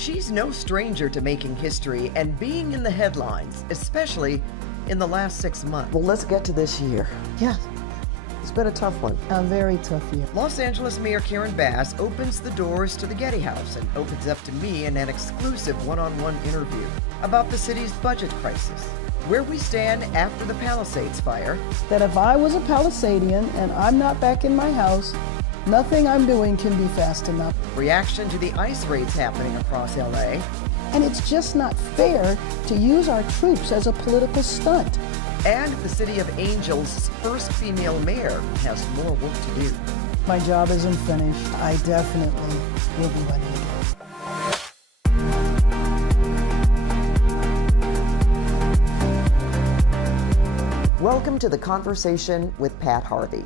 She's no stranger to making history and being in the headlines, especially in the last 6 months. Well, let's get to this year. Yeah, It's been a tough one. a very tough year. Los Angeles Mayor Karen Bass opens the doors to the Getty House and opens up to me in an exclusive one-on-one interview about the city's budget crisis, where we stand after the Palisades fire, That if I was a Palisadian and I'm not back in my house, nothing I'm doing can be fast enough. reaction to the ICE raids happening across LA, And it's just not fair to use our troops as a political stunt. and the City of Angels' first female mayor has more work to do. My job isn't finished. I definitely will be running again. Welcome to The Conversation with Pat Harvey.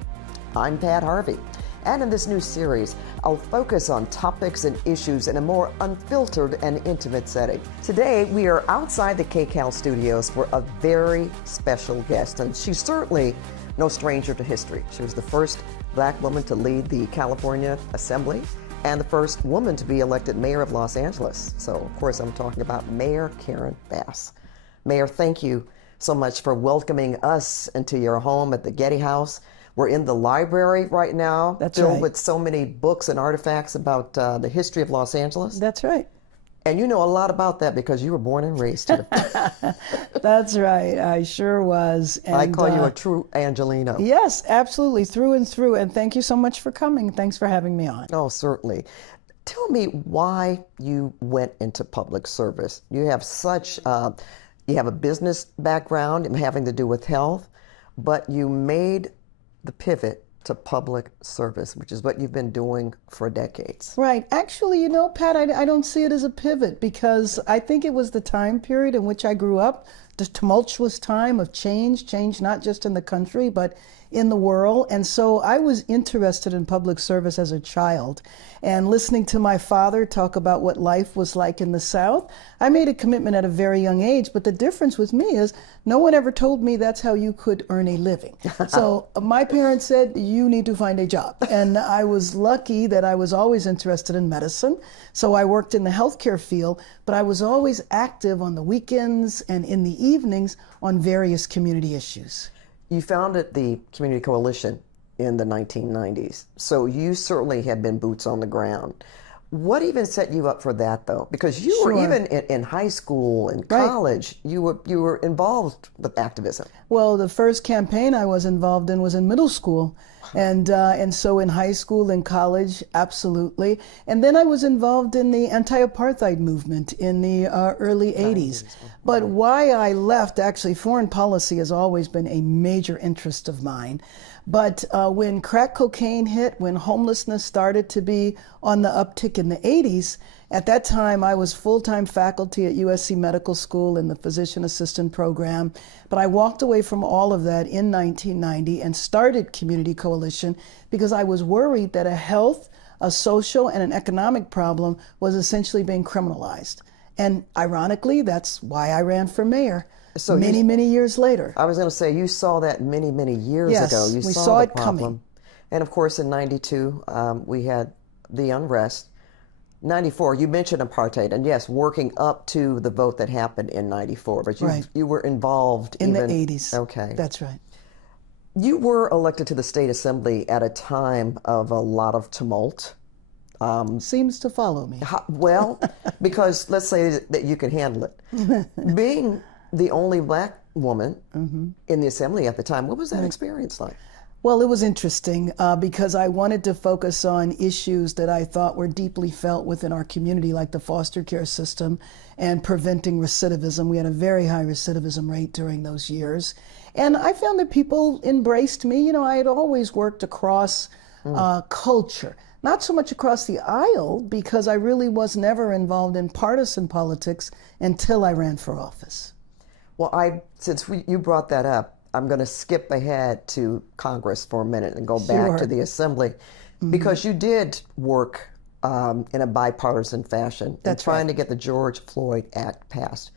I'm Pat Harvey, and in this new series, I'll focus on topics and issues in a more unfiltered and intimate setting. Today, we are outside the KCAL studios for a very special guest, and she's certainly no stranger to history. She was the first Black woman to lead the California Assembly and the first woman to be elected mayor of Los Angeles. So, of course, I'm talking about Mayor Karen Bass. Mayor, thank you so much for welcoming us into your home at the Getty House. We're in the library right now, That's filled right. with so many books and artifacts about the history of Los Angeles. That's right. And you know a lot about that because you were born and raised here. That's right. I sure was. And, I call you a true Angelino. Yes, absolutely, through and through. And thank you so much for coming. Thanks for having me on. Oh, certainly. Tell me why you went into public service. You have such, you have a business background and having to do with health, but you made the pivot to public service, which is what you've been doing for decades. Right. Actually, you know, Pat, I don't see it as a pivot because I think it was the time period in which I grew up, the tumultuous time of change not just in the country, but in the world. And so I was interested in public service as a child. And listening to my father talk about what life was like in the South, I made a commitment at a very young age. But the difference with me is no one ever told me that's how you could earn a living. So my parents said, you need to find a job. And I was lucky that I was always interested in medicine. So I worked in the healthcare field, but I was always active on the weekends and in the evenings on various community issues. You founded the Community Coalition in the 1990s, so you certainly have been boots on the ground. What even set you up for that, though? Because you were Sure. even in high school and Right. college, you were involved with activism. Well, the first campaign I was involved in was in middle school. And so in high school and college, absolutely. And then I was involved in the anti-apartheid movement in the early 80s. But why I left, actually, foreign policy has always been a major interest of mine. But when crack cocaine hit, when homelessness started to be on the uptick in the 80s, at that time I was full-time faculty at USC Medical School in the physician assistant program. But I walked away from all of that in 1990 and started Community Coalition because I was worried that a health, a social, and an economic problem was essentially being criminalized. And ironically, that's why I ran for mayor. So many years later. I was going to say, you saw that many years Yes, ago. You we saw saw the it coming. problem. And of course, in 92, we had the unrest. 94, you mentioned apartheid, and yes, working up to the vote that happened in 94, but Right. you were involved In even the 80s. Okay. That's right. You were elected to the state assembly at a time of a lot of tumult. Seems to follow me. Well, because let's say that you can handle it. Being the only Black woman in the assembly at the time, what was that experience like? Well, it was interesting because I wanted to focus on issues that I thought were deeply felt within our community, like the foster care system and preventing recidivism. We had a very high recidivism rate during those years. And I found that people embraced me. You know, I had always worked across culture, not so much across the aisle, because I really was never involved in partisan politics until I ran for office. Well, since you brought that up, I'm going to skip ahead to Congress for a minute and go back to the Assembly, because you did work in a bipartisan fashion in trying to get the George Floyd Act passed.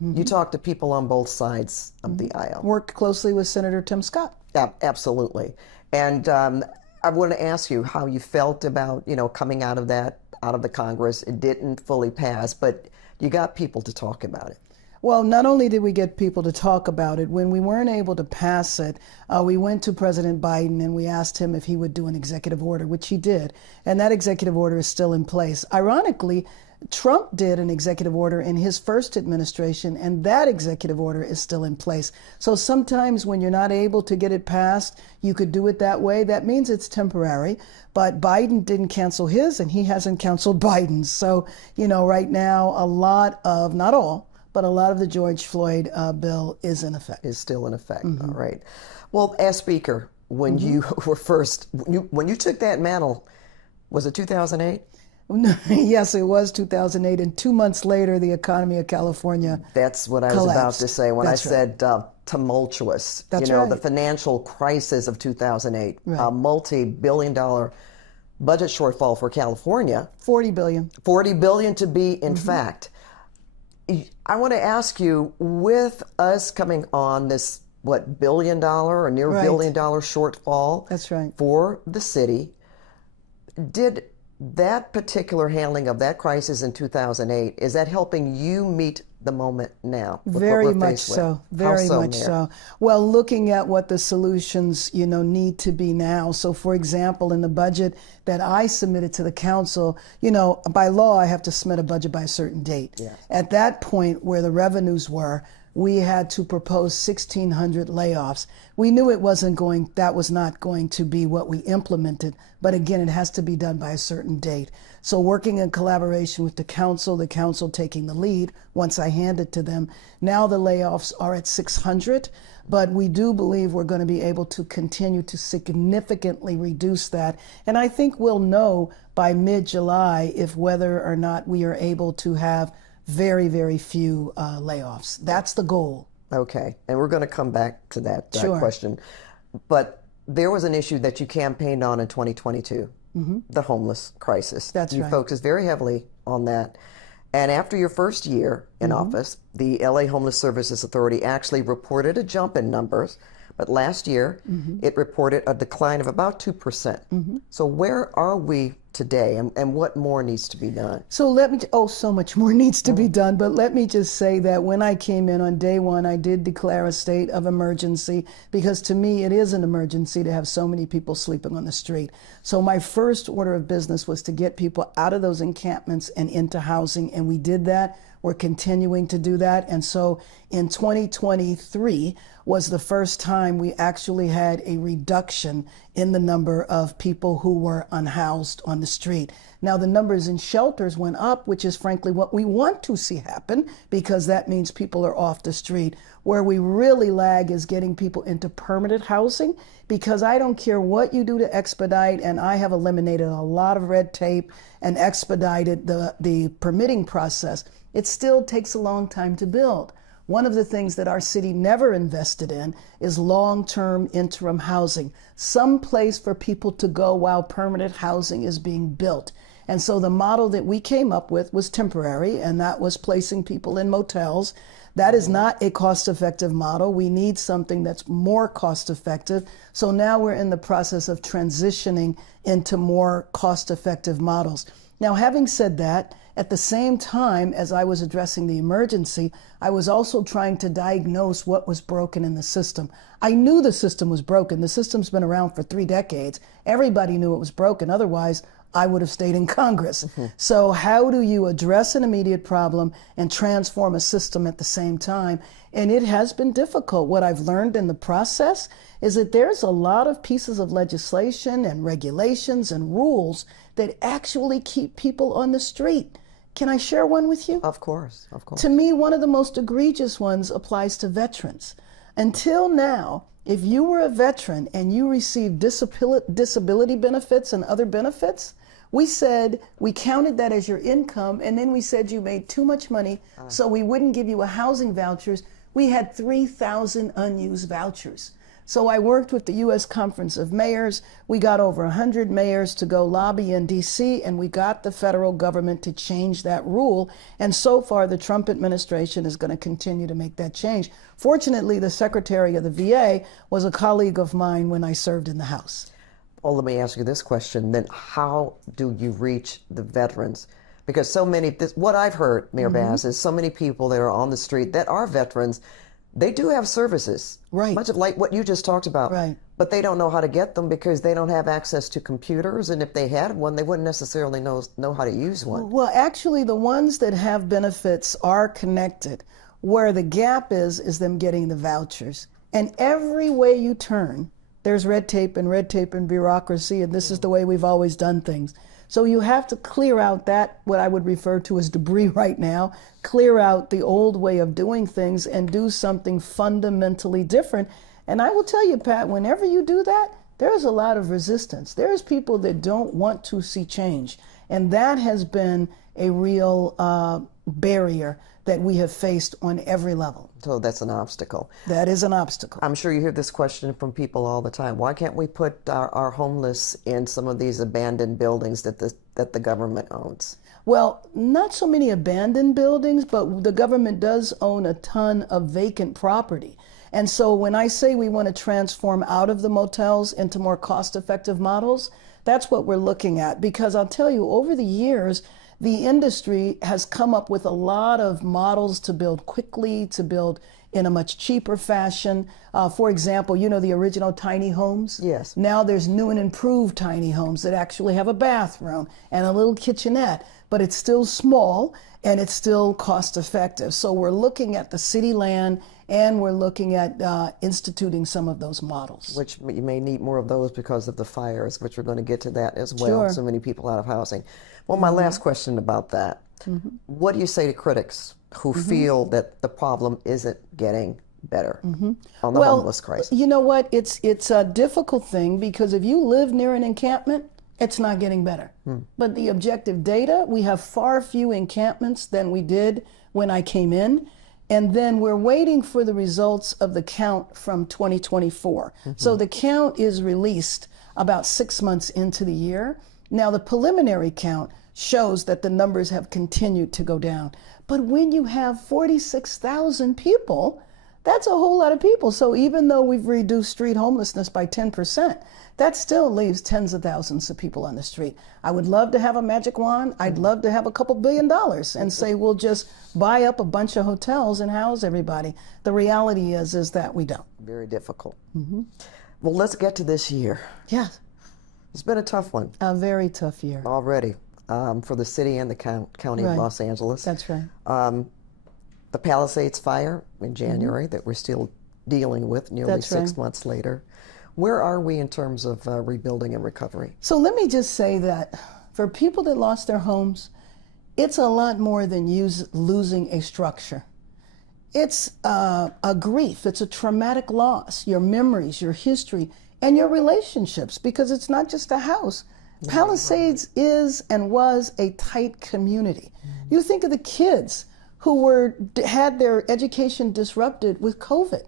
You talked to people on both sides of the aisle. Worked closely with Senator Tim Scott. Absolutely. And I want to ask you how you felt about, coming out of that out of the Congress. It didn't fully pass, but you got people to talk about it. Well, not only did we get people to talk about it, when we weren't able to pass it, we went to President Biden and we asked him if he would do an executive order, which he did. And that executive order is still in place. Ironically, Trump did an executive order in his first administration, and that executive order is still in place. So sometimes when you're not able to get it passed, you could do it that way. That means it's temporary. But Biden didn't cancel his, and he hasn't canceled Biden's. So, right now, a lot of, not all, but a lot of the George Floyd bill is in effect. Is still in effect. All right. Well, as Speaker, when you were when you took that mantle, was it 2008? Yes, it was 2008, and 2 months later, the economy of California That's what I was collapsed. about to say when That's I said tumultuous. That's the right. financial crisis of 2008, Right. a multi-billion-dollar budget shortfall for California. $40 billion. $40 billion to be in fact. I want to ask you, with us coming on this, billion-dollar or near Right. billion-dollar shortfall That's right. for the city, did that particular handling of that crisis in 2008, is that helping you meet the moment now? With what Very we're much faced with? so. Very How much Mayor? so. Well, looking at what the solutions, need to be now. So, for example, in the budget that I submitted to the council, by law, I have to submit a budget by a certain date. Yes. At that point, where the revenues were, we had to propose 1,600 layoffs. We knew that was not going to be what we implemented, but again, it has to be done by a certain date. So working in collaboration with the council taking the lead once I hand it to them. Now the layoffs are at 600, but we do believe we're going to be able to continue to significantly reduce that. And I think we'll know by mid-July if whether or not we are able to have very, very few layoffs. That's the goal. Okay, and we're going to come back to that Sure. question. But there was an issue that you campaigned on in 2022, the homeless crisis. That's you right. focused very heavily on that. And after your first year in office, the LA Homeless Services Authority actually reported a jump in numbers. But last year, it reported a decline of about 2%. So where are we today, and what more needs to be done? So so much more needs to be done, but let me just say that when I came in on day one, I did declare a state of emergency because to me, it is an emergency to have so many people sleeping on the street. So my first order of business was to get people out of those encampments and into housing, and we did that. We're continuing to do that. And so in 2023 was the first time we actually had a reduction in the number of people who were unhoused on the street. Now, the numbers in shelters went up, which is frankly what we want to see happen, because that means people are off the street. Where we really lag is getting people into permanent housing, because I don't care what you do to expedite, and I have eliminated a lot of red tape and expedited the permitting process. It still takes a long time to build. One of the things that our city never invested in is long-term interim housing, some place for people to go while permanent housing is being built. And so the model that we came up with was temporary, and that was placing people in motels. That is not a cost-effective model. We need something that's more cost-effective. So now we're in the process of transitioning into more cost-effective models. Now, having said that, at the same time as I was addressing the emergency, I was also trying to diagnose what was broken in the system. I knew the system was broken. The system's been around for 3 decades. Everybody knew it was broken. Otherwise, I would have stayed in Congress. So how do you address an immediate problem and transform a system at the same time? And it has been difficult. What I've learned in the process is that there's a lot of pieces of legislation and regulations and rules that actually keep people on the street. Can I share one with you? Of course, of course. To me, one of the most egregious ones applies to veterans. Until now, if you were a veteran and you received disability benefits and other benefits, we counted that as your income, and then we said you made too much money, so we wouldn't give you a housing vouchers. We had 3,000 unused vouchers. So I worked with the U.S. Conference of Mayors. We got over 100 mayors to go lobby in D.C., and we got the federal government to change that rule. And so far, the Trump administration is going to continue to make that change. Fortunately, the Secretary of the VA was a colleague of mine when I served in the House. Well, let me ask you this question then. How do you reach the veterans? Because so many, what I've heard, Mayor Bass, is so many people that are on the street that are veterans, they do have services. Right. Much of like what you just talked about. Right. But they don't know how to get them because they don't have access to computers. And if they had one, they wouldn't necessarily know how to use one. Well, actually, the ones that have benefits are connected. Where the gap is them getting the vouchers. And every way you turn, there's red tape and bureaucracy, and this is the way we've always done things. So you have to clear out that, what I would refer to as debris right now, clear out the old way of doing things and do something fundamentally different. And I will tell you, Pat, whenever you do that, there's a lot of resistance. There's people that don't want to see change. And that has been a real barrier that we have faced on every level. So that's an obstacle. That is an obstacle. I'm sure you hear this question from people all the time. Why can't we put our homeless in some of these abandoned buildings that the government owns? Well, not so many abandoned buildings, but the government does own a ton of vacant property. And so when I say we want to transform out of the motels into more cost-effective models, that's what we're looking at. Because I'll tell you, over the years, the industry has come up with a lot of models to build quickly, to build in a much cheaper fashion. For example, you know the original tiny homes? Yes. Now there's new and improved tiny homes that actually have a bathroom and a little kitchenette, but it's still small and it's still cost effective. So we're looking at the city land and we're looking at instituting some of those models. Which you may need more of those because of the fires, which we're going to get to that as well. Sure. So many people out of housing. Well, my last question about that. What do you say to critics who feel that the problem isn't getting better on the homeless crisis? You know what? It's a difficult thing because if you live near an encampment, it's not getting better. But the objective data, we have far fewer encampments than we did when I came in. And then we're waiting for the results of the count from 2024. So the count is released about 6 months into the year. Now the preliminary count shows that the numbers have continued to go down. But when you have 46,000 people, that's a whole lot of people. So even though we've reduced street homelessness by 10%, that still leaves tens of thousands of people on the street. I would love to have a magic wand. I'd love to have a couple $1 billion and say we'll just buy up a bunch of hotels and house everybody. The reality is that we don't. Very difficult. Well, let's get to this year. Yes. It's been a tough one. A very tough year. Already for the city and the county of Los Angeles. That's right. The Palisades fire in January that we're still dealing with nearly That's 6 right. months later. Where are we in terms of rebuilding and recovery? So let me just say that for people that lost their homes, it's a lot more than losing a structure. It's a grief. It's a traumatic loss. Your memories, your history, and your relationships, because it's not just a house. Palisades is and was a tight community. You think of the kids who had their education disrupted with COVID.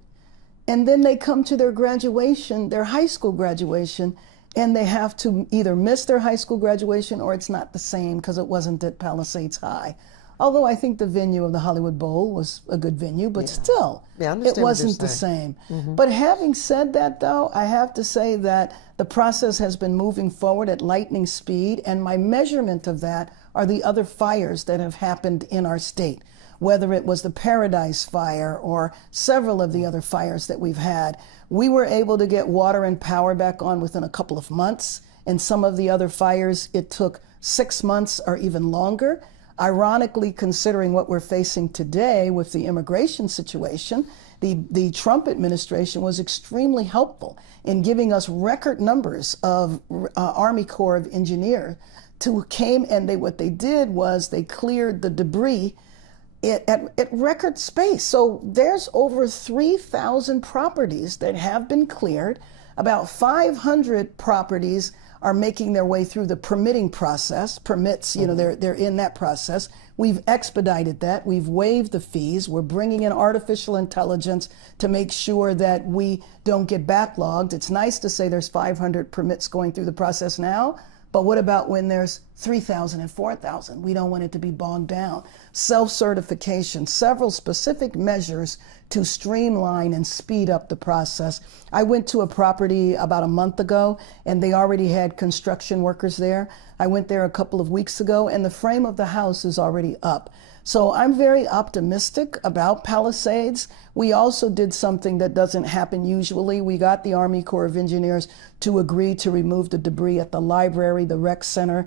And then they come to their graduation, their high school graduation, and they have to either miss their high school graduation or it's not the same because it wasn't at Palisades High. Although I think the venue of the Hollywood Bowl was a good venue, but still, it wasn't the same. But having said that, though, I have to say that the process has been moving forward at lightning speed, and my measurement of that are the other fires that have happened in our state. Whether it was the Paradise Fire or several of the other fires that we've had, we were able to get water and power back on within a couple of months. And some of the other fires, it took 6 months or even longer. Ironically, considering what we're facing today with the immigration situation, the Trump administration was extremely helpful in giving us record numbers of Army Corps of Engineers what they did was they cleared the debris at record space. So there's over 3,000 properties that have been cleared. About 500 properties are making their way through the permitting process. Permits, they're in that process. We've expedited that. We've waived the fees. We're bringing in artificial intelligence to make sure that we don't get backlogged. It's nice to say there's 500 permits going through the process now, but what about when there's 3,000 and 4,000. We don't want it to be bogged down. Self-certification, several specific measures to streamline and speed up the process. I went to a property about a month ago, and they already had construction workers there. I went there a couple of weeks ago, and the frame of the house is already up. So I'm very optimistic about Palisades. We also did something that doesn't happen usually. We got the Army Corps of Engineers to agree to remove the debris at the library, the rec center,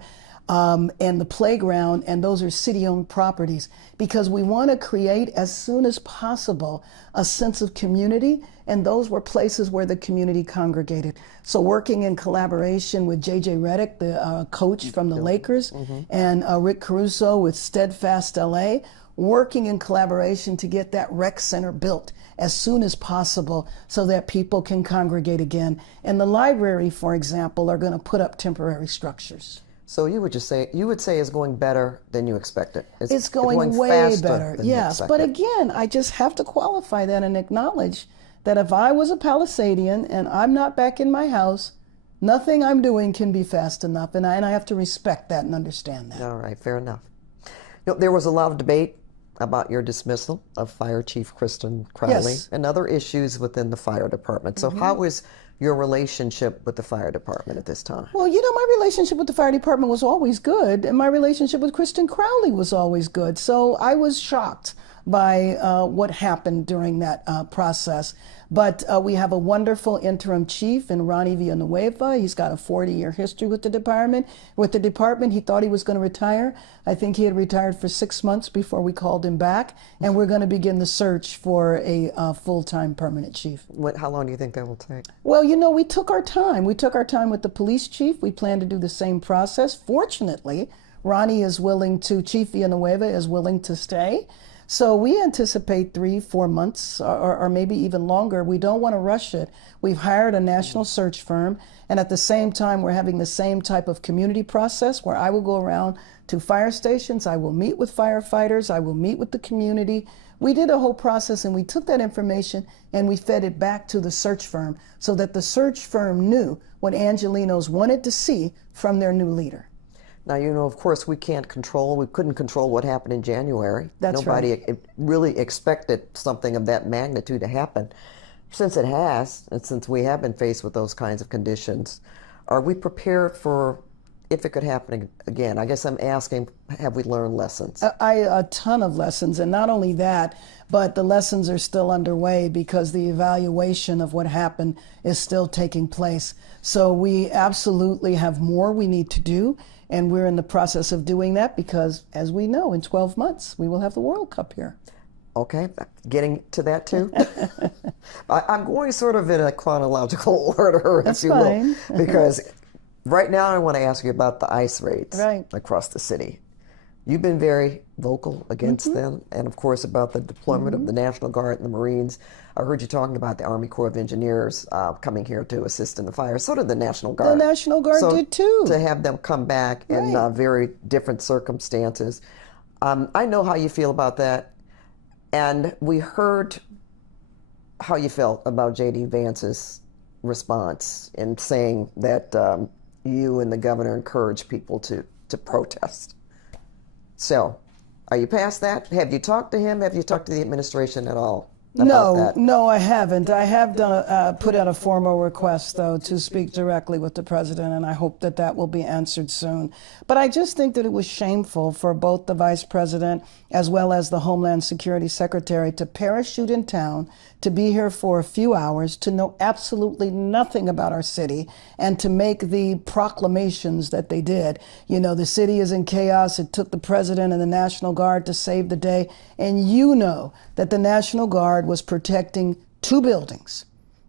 and the playground, and those are city-owned properties, because we want to create as soon as possible a sense of community, and those were places where the community congregated. So working in collaboration with J.J. Redick, the coach from the Lakers, and Rick Caruso with Steadfast LA, working in collaboration to get that rec center built as soon as possible so that people can congregate again. And the library, for example, are going to put up temporary structures. So you would say it's going better than you expected. It's going way better, yes. But again, I just have to qualify that and acknowledge that if I was a Palisadian and I'm not back in my house, nothing I'm doing can be fast enough, and I have to respect that and understand that. All right, fair enough. There was a lot of debate about your dismissal of Fire Chief Kristen Crowley and other issues within the fire department. So how is your relationship with the fire department at this time? Well, my relationship with the fire department was always good, and my relationship with Kristen Crowley was always good. So I was shocked by what happened during that process. But we have a wonderful interim chief in Ronnie Villanueva. He's got a 40-year history with the department. He thought he was going to retire. I think he had retired for 6 months before we called him back. And we're going to begin the search for a full-time permanent chief. How long do you think that will take? Well, we took our time. We took our time with the police chief. We plan to do the same process. Fortunately, Chief Villanueva is willing to stay. So we anticipate 3-4 months or maybe even longer. We don't want to rush it. We've hired a national search firm, and at the same time, we're having the same type of community process where I will go around to fire stations, I will meet with firefighters, I will meet with the community. We did a whole process, and we took that information and we fed it back to the search firm so that the search firm knew what Angelenos wanted to see from their new leader. Now, of course, we couldn't control what happened in January. That's Nobody right. really expected something of that magnitude to happen. Since it has, and since we have been faced with those kinds of conditions, are we prepared for if it could happen again? I guess I'm asking, have we learned lessons? A ton of lessons, and not only that, but the lessons are still underway because the evaluation of what happened is still taking place. So we absolutely have more we need to do. And we're in the process of doing that because, as we know, in 12 months, we will have the World Cup here. Okay, getting to that too. I'm going sort of in a chronological order, if you will, because right now I want to ask you about the ICE raids across the city. You've been very vocal against them, and of course about the deployment of the National Guard and the Marines. I heard you talking about the Army Corps of Engineers coming here to assist in the fire. So did the National Guard. The National Guard did too. To have them come back in very different circumstances. I know how you feel about that, and we heard how you felt about J.D. Vance's response in saying that you and the governor encouraged people to protest. So, are you past that? Have you talked to him? Have you talked to the administration at all about that? No, I haven't. I have put out a formal request, though, to speak directly with the president, and I hope that will be answered soon. But I just think that it was shameful for both the vice president as well as the Homeland Security Secretary to parachute in town, to be here for a few hours, to know absolutely nothing about our city, and to make the proclamations that they did. The city is in chaos. It took the president and the National Guard to save the day. And that the National Guard was protecting 2 buildings.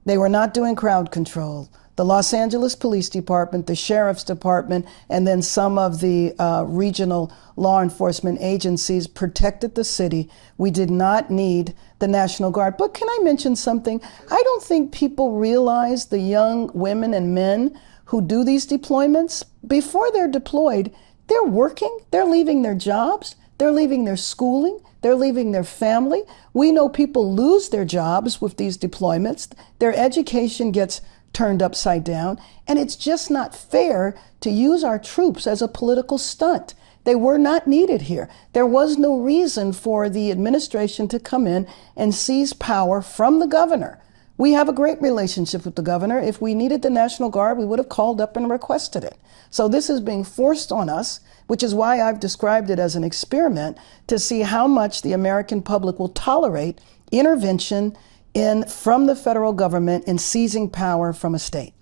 They were not doing crowd control. The Los Angeles Police Department, the Sheriff's Department, and then some of the regional law enforcement agencies protected the city. We did not need the National Guard. But can I mention something? I don't think people realize the young women and men who do these deployments, before they're deployed, they're working, they're leaving their jobs, they're leaving their schooling, they're leaving their family. We know people lose their jobs with these deployments. Their education gets turned upside down. And it's just not fair to use our troops as a political stunt. They were not needed here. There was no reason for the administration to come in and seize power from the governor. We have a great relationship with the governor. If we needed the National Guard, we would have called up and requested it. So this is being forced on us, which is why I've described it as an experiment to see how much the American public will tolerate intervention from the federal government in seizing power from a state.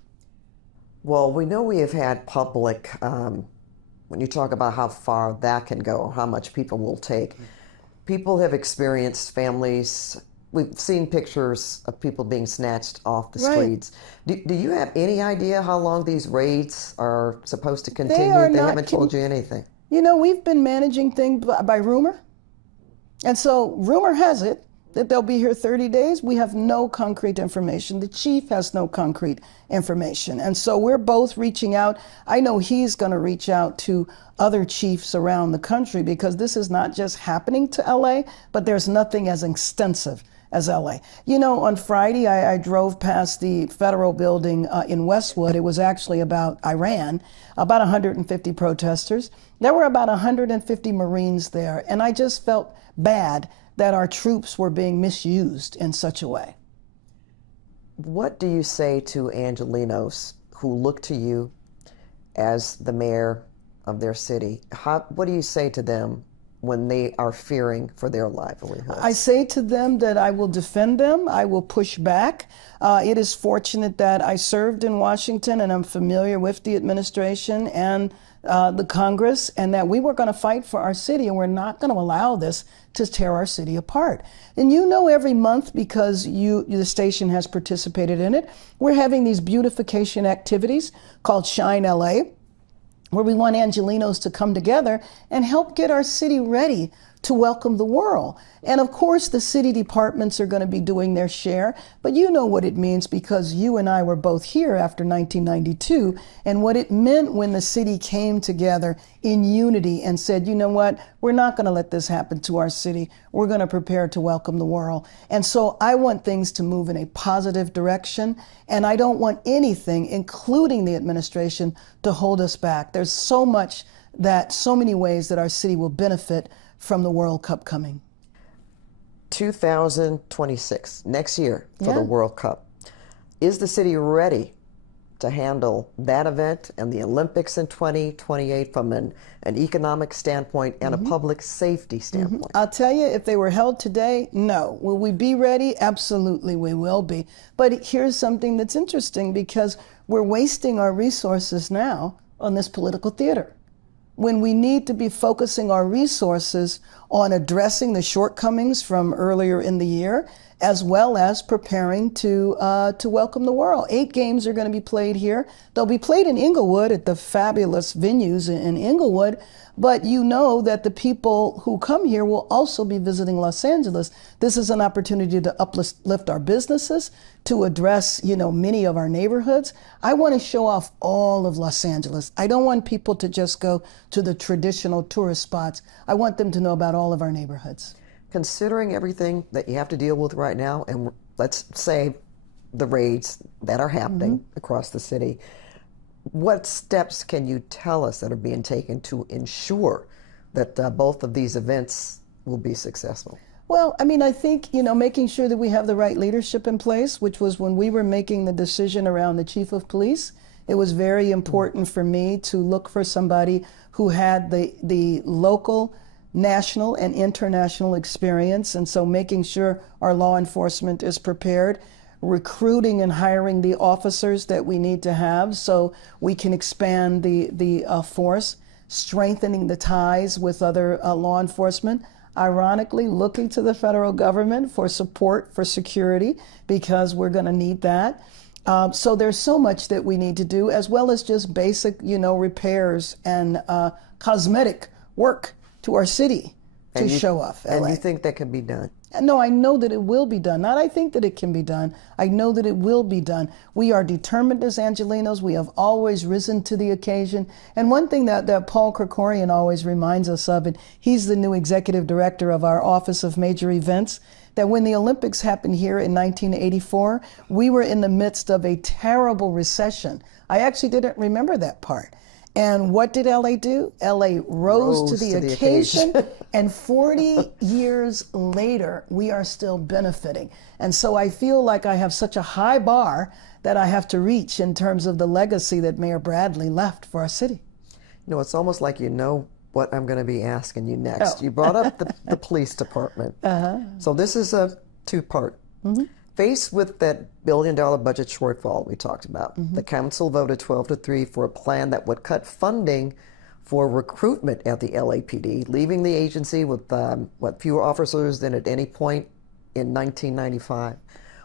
Well, we know we have had public, when you talk about how far that can go, how much people will take, people have experienced families. We've seen pictures of people being snatched off the streets. Do you have any idea how long these raids are supposed to continue? They haven't told you anything. You know, we've been managing things by rumor. And so rumor has it that they'll be here 30 days. We have no concrete information. The chief has no concrete information. And so we're both reaching out. I know he's going to reach out to other chiefs around the country because this is not just happening to LA, but there's nothing as extensive as LA. You know, on Friday, I drove past the federal building in Westwood. It was actually about Iran, about 150 protesters. There were about 150 Marines there, and I just felt bad that our troops were being misused in such a way. What do you say to Angelenos who look to you as the mayor of their city? What do you say to them when they are fearing for their livelihoods? I say to them that I will defend them. I will push back. It is fortunate that I served in Washington and I'm familiar with the administration and the Congress, and that we were going to fight for our city, and we're not going to allow this to tear our city apart. And you know, every month, because the station has participated in it, we're having these beautification activities called Shine LA, where we want Angelenos to come together and help get our city ready to welcome the world. And of course, the city departments are going to be doing their share, but you know what it means because you and I were both here after 1992, and what it meant when the city came together in unity and said, you know what, we're not going to let this happen to our city. We're going to prepare to welcome the world. And so I want things to move in a positive direction, and I don't want anything, including the administration, to hold us back. There's so many ways that our city will benefit from the World Cup coming. 2026, next year for the World Cup. Is the city ready to handle that event and the Olympics in 2028 from an economic standpoint and a public safety standpoint? I'll tell you, if they were held today, no. Will we be ready? Absolutely, we will be. But here's something that's interesting because we're wasting our resources now on this political theater, when we need to be focusing our resources on addressing the shortcomings from earlier in the year, as well as preparing to welcome the world. 8 games are going to be played here. They'll be played in Inglewood at the fabulous venues in Inglewood, but you know that the people who come here will also be visiting Los Angeles. This is an opportunity to uplift our businesses, to address, you know, many of our neighborhoods. I want to show off all of Los Angeles. I don't want people to just go to the traditional tourist spots. I want them to know about all of our neighborhoods. Considering everything that you have to deal with right now, and let's say the raids that are happening across the city, what steps can you tell us that are being taken to ensure that both of these events will be successful? Well, I mean, I think, you know, making sure that we have the right leadership in place, which was when we were making the decision around the chief of police. It was very important for me to look for somebody who had the local, national, and international experience. And so making sure our law enforcement is prepared, recruiting and hiring the officers that we need to have so we can expand the force, strengthening the ties with other law enforcement. Ironically, looking to the federal government for support for security because we're going to need that. So there's so much that we need to do, as well as just basic, you know, repairs and cosmetic work to our city to show off LA. And you think that can be done? No, I know that it will be done. Not I think that it can be done. I know that it will be done. We are determined as Angelenos. We have always risen to the occasion. And one thing that Paul Krikorian always reminds us of, and he's the new executive director of our Office of Major Events, that when the Olympics happened here in 1984, we were in the midst of a terrible recession. I actually didn't remember that part. And what did LA do? LA rose to the occasion, and 40 years later, we are still benefiting. And so I feel like I have such a high bar that I have to reach in terms of the legacy that Mayor Bradley left for our city. You know, it's almost like you know what I'm going to be asking you next. You brought up the police department. So this is a two-part. Faced with that billion-dollar budget shortfall we talked about, the council voted 12-3 for a plan that would cut funding for recruitment at the LAPD, leaving the agency with fewer officers than at any point in 1995.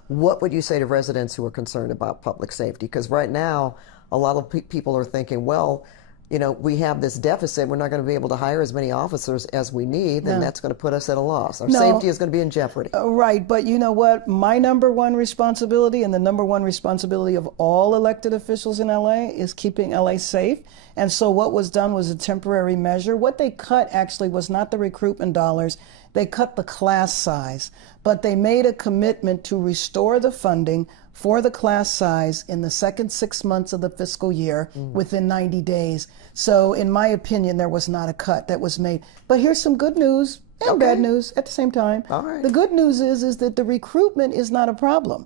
What would you say to residents who are concerned about public safety? Because right now, a lot of people are thinking, well, you know, we have this deficit. We're not going to be able to hire as many officers as we need, and that's going to put us at a loss. Our safety is going to be in jeopardy. Right, but you know what? My number one responsibility and the number one responsibility of all elected officials in LA is keeping LA safe. And so what was done was a temporary measure. What they cut actually was not the recruitment dollars. They cut the class size, but they made a commitment to restore the funding for the class size in the second 6 months of the fiscal year within 90 days. So in my opinion, there was not a cut that was made. But here's some good news and bad news at the same time. All right. The good news is that the recruitment is not a problem.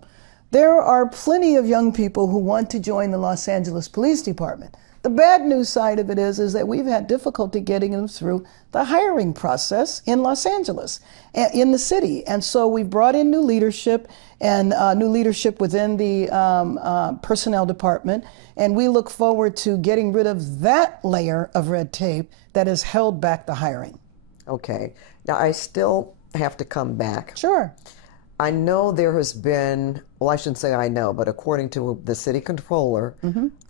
There are plenty of young people who want to join the Los Angeles Police Department. The bad news side of it is that we've had difficulty getting them through the hiring process in Los Angeles, in the city. And so we've brought in new leadership and new leadership within the personnel department. And we look forward to getting rid of that layer of red tape that has held back the hiring. Okay. Now, I still have to come back. Sure. I know there has been, well, I shouldn't say I know, but according to the city controller,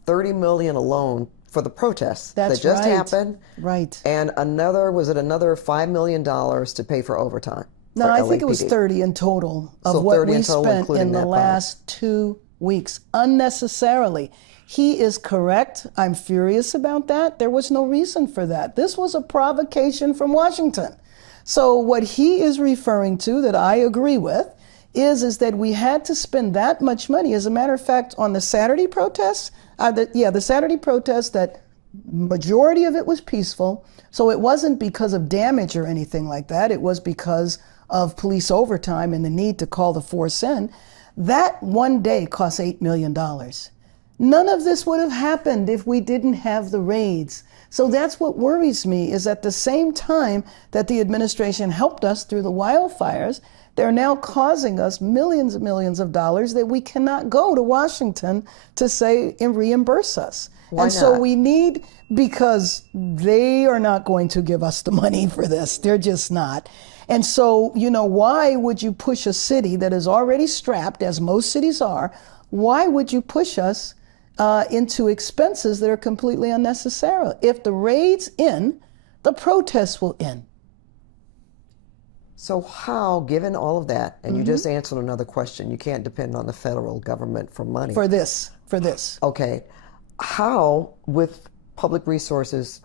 $30 million alone for the protests that just happened. Right. And another $5 million to pay for overtime. No, I think it was 30 in total of what we spent in the last 2 weeks unnecessarily. He is correct. I'm furious about that. There was no reason for that. This was a provocation from Washington. So what he is referring to, that I agree with, is that we had to spend that much money. As a matter of fact, on the Saturday protests, the Saturday protests, that majority of it was peaceful. So it wasn't because of damage or anything like that. It was because of police overtime and the need to call the force in. That one day cost $8 million. None of this would have happened if we didn't have the raids. So that's what worries me, is at the same time that the administration helped us through the wildfires, they're now causing us millions and millions of dollars that we cannot go to Washington to say and reimburse us. Why and not? so we need, because they are not going to give us the money for this. They're just not. And so, you know, why would you push a city that is already strapped, as most cities are, why would you push us into expenses that are completely unnecessary? If the raid's in, the protests will end. So how, given all of that, and you just answered another question, you can't depend on the federal government for money. For this. Okay. How, with public resources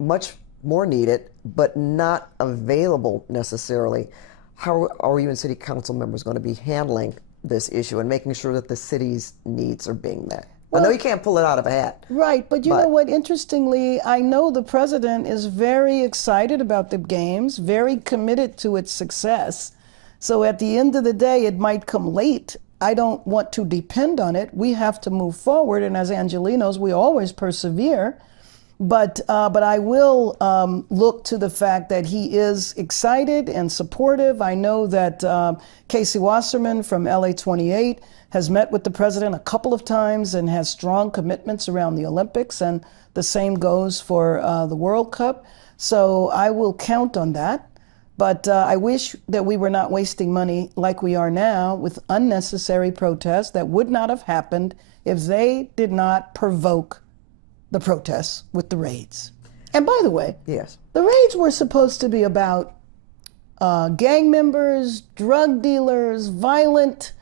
much more needed, but not available necessarily, how are you and city council members going to be handling this issue and making sure that the city's needs are being met? Well, I know you can't pull it out of a hat. Right, but you know what? Interestingly, I know the president is very excited about the games, very committed to its success. So at the end of the day, it might come late. I don't want to depend on it. We have to move forward, and as Angelenos, we always persevere. But I will look to the fact that he is excited and supportive. I know that Casey Wasserman from LA 28 has met with the president a couple of times and has strong commitments around the Olympics, and the same goes for the World Cup. So I will count on that. But I wish that we were not wasting money like we are now with unnecessary protests that would not have happened if they did not provoke the protests with the raids. And by the way, yes, The raids were supposed to be about gang members, drug dealers, violent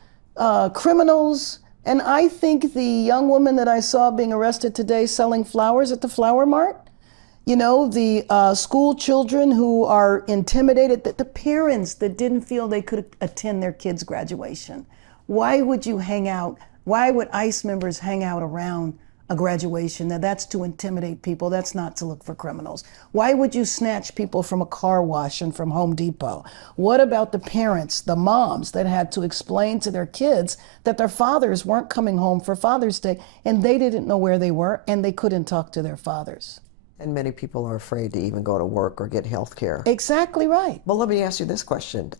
criminals. And I think the young woman that I saw being arrested today selling flowers at the flower mart, you know, the school children who are intimidated, the parents that didn't feel they could attend their kids' graduation. Why would you hang out? Why would ICE members hang out around a graduation? Now that's to intimidate people. That's not to look for criminals. Why would you snatch people from a car wash and from Home Depot? What about the parents, the moms that had to explain to their kids that their fathers weren't coming home for Father's Day and they didn't know where they were and they couldn't talk to their fathers? And many people are afraid to even go to work or get health care. Exactly right. Well, let me ask you this question,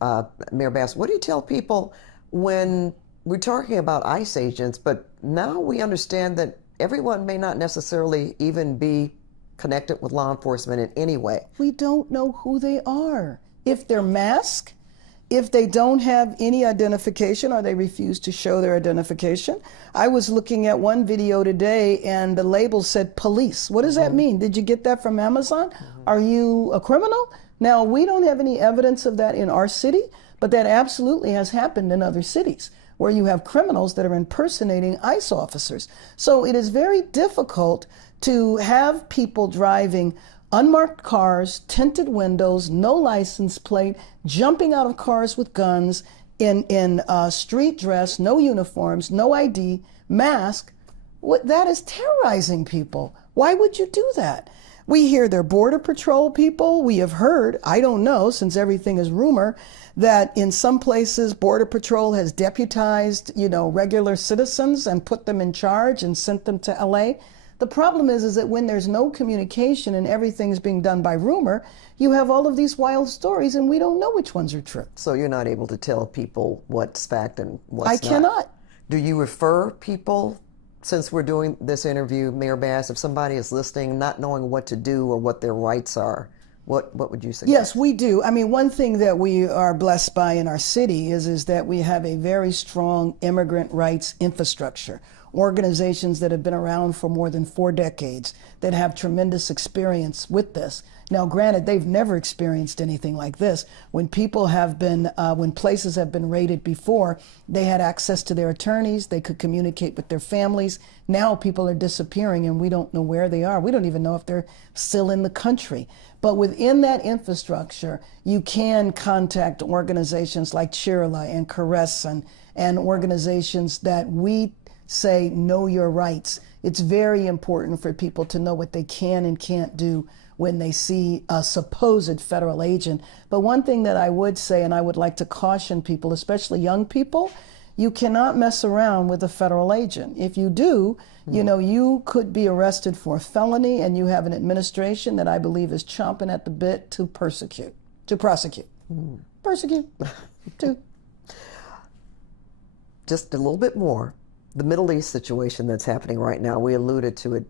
Mayor Bass. What do you tell people when we're talking about ICE agents, but now we understand that everyone may not necessarily even be connected with law enforcement in any way? We don't know who they are. If they're masked, if they don't have any identification or they refuse to show their identification. I was looking at one video today and the label said police. What does that mean? Did you get that from Amazon? Are you a criminal? Now, we don't have any evidence of that in our city, but that absolutely has happened in other cities where you have criminals that are impersonating ICE officers. So it is very difficult to have people driving unmarked cars, tinted windows, no license plate, jumping out of cars with guns, in street dress, no uniforms, no ID, mask. That is terrorizing people. Why would you do that? We hear they're Border Patrol people. We have heard, I don't know, since everything is rumor, that in some places Border Patrol has deputized, regular citizens and put them in charge and sent them to LA. The problem is that when there's no communication and everything's being done by rumor, you have all of these wild stories and we don't know which ones are true. So you're not able to tell people what's fact and what's not? I cannot. Do you refer people, since we're doing this interview, Mayor Bass, if somebody is listening, not knowing what to do or what their rights are, what would you suggest? Yes, we do. I mean, one thing that we are blessed by in our city is that we have a very strong immigrant rights infrastructure. Organizations that have been around for more than 4 decades that have tremendous experience with this. Now, granted, they've never experienced anything like this. When people have been, when places have been raided before, they had access to their attorneys, they could communicate with their families. Now people are disappearing and we don't know where they are. We don't even know if they're still in the country. But within that infrastructure, you can contact organizations like Chirla and Caress and organizations that we say know your rights. It's very important for people to know what they can and can't do when they see a supposed federal agent. But one thing that I would say, and I would like to caution people, especially young people, you cannot mess around with a federal agent. If you do, you could be arrested for a felony, and you have an administration that I believe is chomping at the bit to prosecute. Persecute. Just a little bit more. The Middle East situation that's happening right now, we alluded to it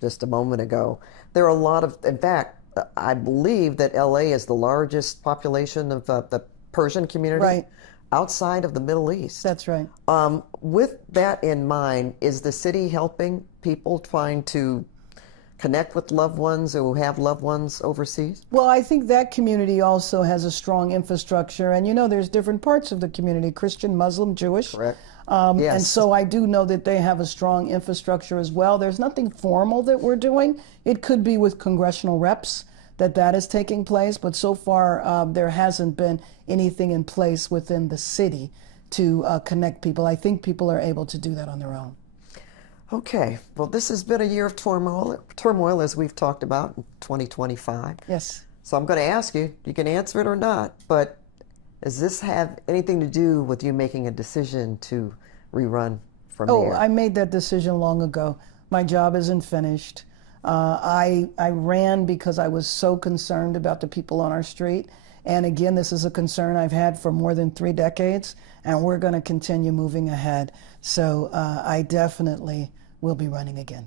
just a moment ago. There are a lot of, in fact, I believe that LA is the largest population of the Persian community outside of the Middle East. That's right. With that in mind, is the city helping people trying to connect with loved ones who have loved ones overseas? Well, I think that community also has a strong infrastructure. And there's different parts of the community, Christian, Muslim, Jewish. Correct. Yes. And so I do know that they have a strong infrastructure as well. There's nothing formal that we're doing. It could be with congressional reps that is taking place, but so far there hasn't been anything in place within the city to connect people. I think people are able to do that on their own. Okay. Well, this has been a year of turmoil as we've talked about in 2025. Yes. So I'm going to ask you, you can answer it or not, but does this have anything to do with you making a decision to rerun for mayor? I made that decision long ago. My job isn't finished. I ran because I was so concerned about the people on our street. And again, this is a concern I've had for more than 3 decades, and we're going to continue moving ahead. So I definitely will be running again.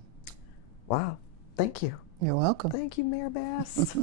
Wow. Thank you. You're welcome. Thank you, Mayor Bass.